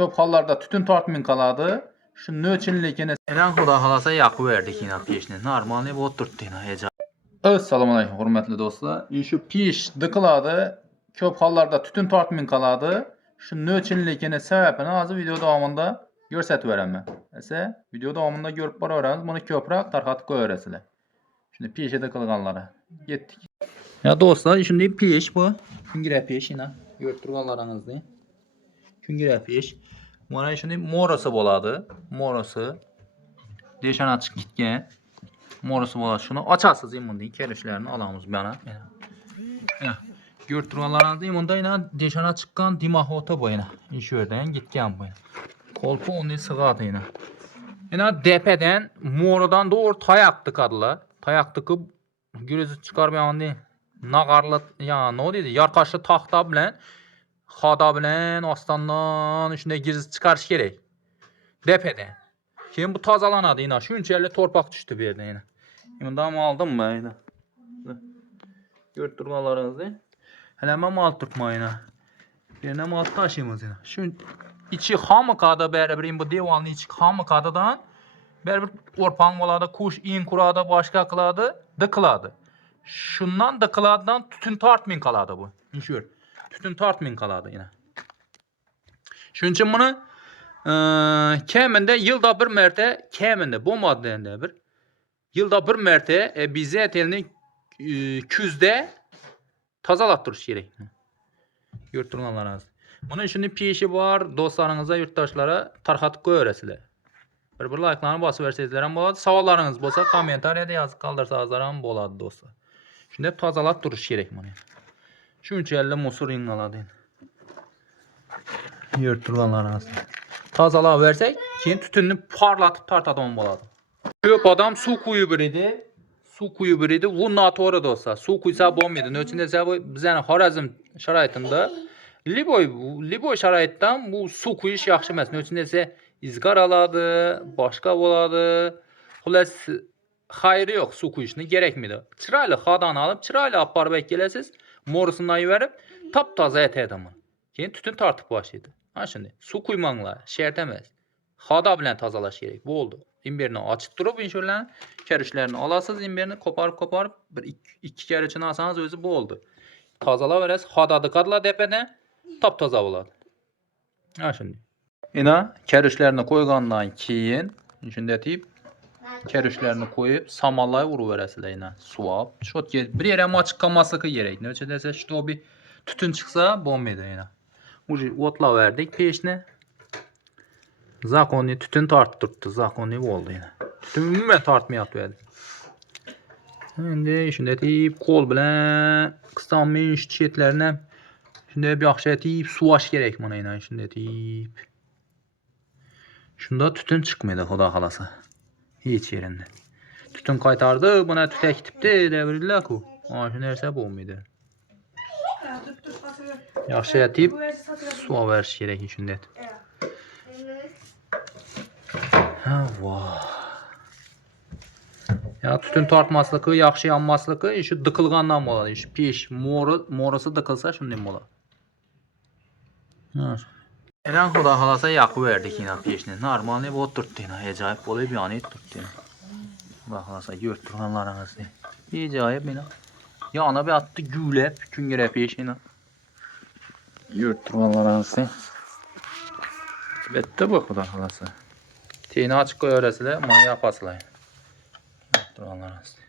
köp hallarda tütün tartmın kaladı. Şu nöçinlikini elen xuda halasa yakı verdik yine peşini. Normalde bu oturttu yine heca. Assalamu alaykum hurmatli do'stlar. Şu peş dıkıladı. Köp hallarda tütün tartmın kaladı. Şu nöçinlikini sebebini azı video davamında görsətib verəmən. Ese video davamında görüp baraveramiz. Bunu köprak tarqatıb qoyarasizlar. Şimdi peşe dıkılğanlara getdik. Ya dostlar, şimdi peş bu. Küngüre peş yine. Görüp turganlarınızda. Küngüre peş. Mana şimdi morosu boladı. Morosu. Deşen açık gitken. Morosu boladı. Şunu açasız imundi. Kelişlerini alamız bana. Görüp turganlarınızda imunda yine deşen açıkkan dimahota bu yine. İşörden gitken bu yine. Kolpu onu sığadı yine. Yine depeden morodan doğru tayak tıkadılar. Tayak tıkıp gürüzü çıkarmayan değil. Nağarlı ya ne dedi? Yarkaşlı tahta bilen xada bilen astandan içinde giriz çıkarış gerek. Depeden. Kim bu tazalanadı yine. Şunçerli torpak düştü bir yerden yine. Bundan aldım ben yine. Görüntülerinizi. Hele ben mal tutma yine. Yerine mal taşıyımız yine. Şu içi hamıkada beraber bu divanın içi hamıkadadan beraber orpan oladı, kuş in kuradı, başka kıladı, dıkıladı. Şundan dıkıladan tütün tartmin kaladı bu. İnşür. Tütün tartmin kaladı yine. Şunun için bunu keminde yılda bir merte keminde bu maddende bir yılda bir merte bize telini küzde tazalattırış gerek. Yurtturganlarınız. Bunun şimdi peşi var. Dostlarınıza, yurttaşlara tarqatıb qoyarasizlar. Bir like'larını basıp versəydilər ham boladı. Savallarınız bolsa kommentariyada yazıb qaldırsanızlar ham boladı dostlar. Şimdi tazalab duruş gerek bunu. Şunçəli musur inqaladı. Yurtturganlarınız. Tazalab versək, keyin tütününü parlatıp tartadan boladı. Köp adam su kuyub idi. Su kuyub idi. Bu noto'ri dostlar. Su kuysa bo'lmaydi. Nöçünde bu bizning Xorazm şaroitida Liboy şaroitdan bu su kuyish yaxshi emas. Nöçünde ise izgar aladı, başka boladı. Xullas xayri yo'q su kuyishni gerekmidi. Chiroyli xadan alıp chiroyli olib borib kelasiz. Morusundan yuvarib, taptoza etadi bunu. Keyin tütün tartib boshlaydi. Ha shunday. Su quymanglar, shart emas. Xada bilan tozalash kerak. Bo'ldi. İmberini açıp durup inşallah kerişlerini alasınız, imberini koparıp bir iki kere için alsanız özü bu oldu. Tazala veririz. Hadadı kadla depeden taptaza oladı. Ha şimdi. Yine kerişlerini koygandan keyin içinde deyip kerişlerini koyup samallaya vuruverəsizlər yine suap. Şot bir yere açık kalması gerek. Ne dese işte o bir tütün çıksa bombeydi yine. Ucu otla verdik peşine. Zakonni tütün tarttırdı. Zakonni oldu yine. Tütün ümumən tartmayat verdi. Şimdi şimdi deyip kol bilen kıstanmış çiçeklerine şimdi bir akşam deyip suvaş gerek bana yine şimdi deyip. Şunda tütün çıkmıyordu Xuda xalası. Hiç yerinde. Tütün kaytardı buna tütek tipti devirdiler ki. Ama şu nerse bu olmuyordu. Yaxşı deyip suva veriş gerek şimdi. Ya tütün tartmaslığı, yaxşı yanmaslığı şu dıkılğandan boladı. Şu peş morusu dıkılsa şundan boladı. Elen Xuda xalasa yakı verdik yine peşini. Normalde bu oturttu yine. Acayip oluyor bir an ettirdi yine. Xuda xalasa görüp durganlarınızda. Acayip yine. Yana bir attı gülep küngüre peşini. Görüp durganlarınızda. Bitti bu Xuda xalasa. Teyini açık koyarasıyla, bunu yapasılar. Durganlarınızda.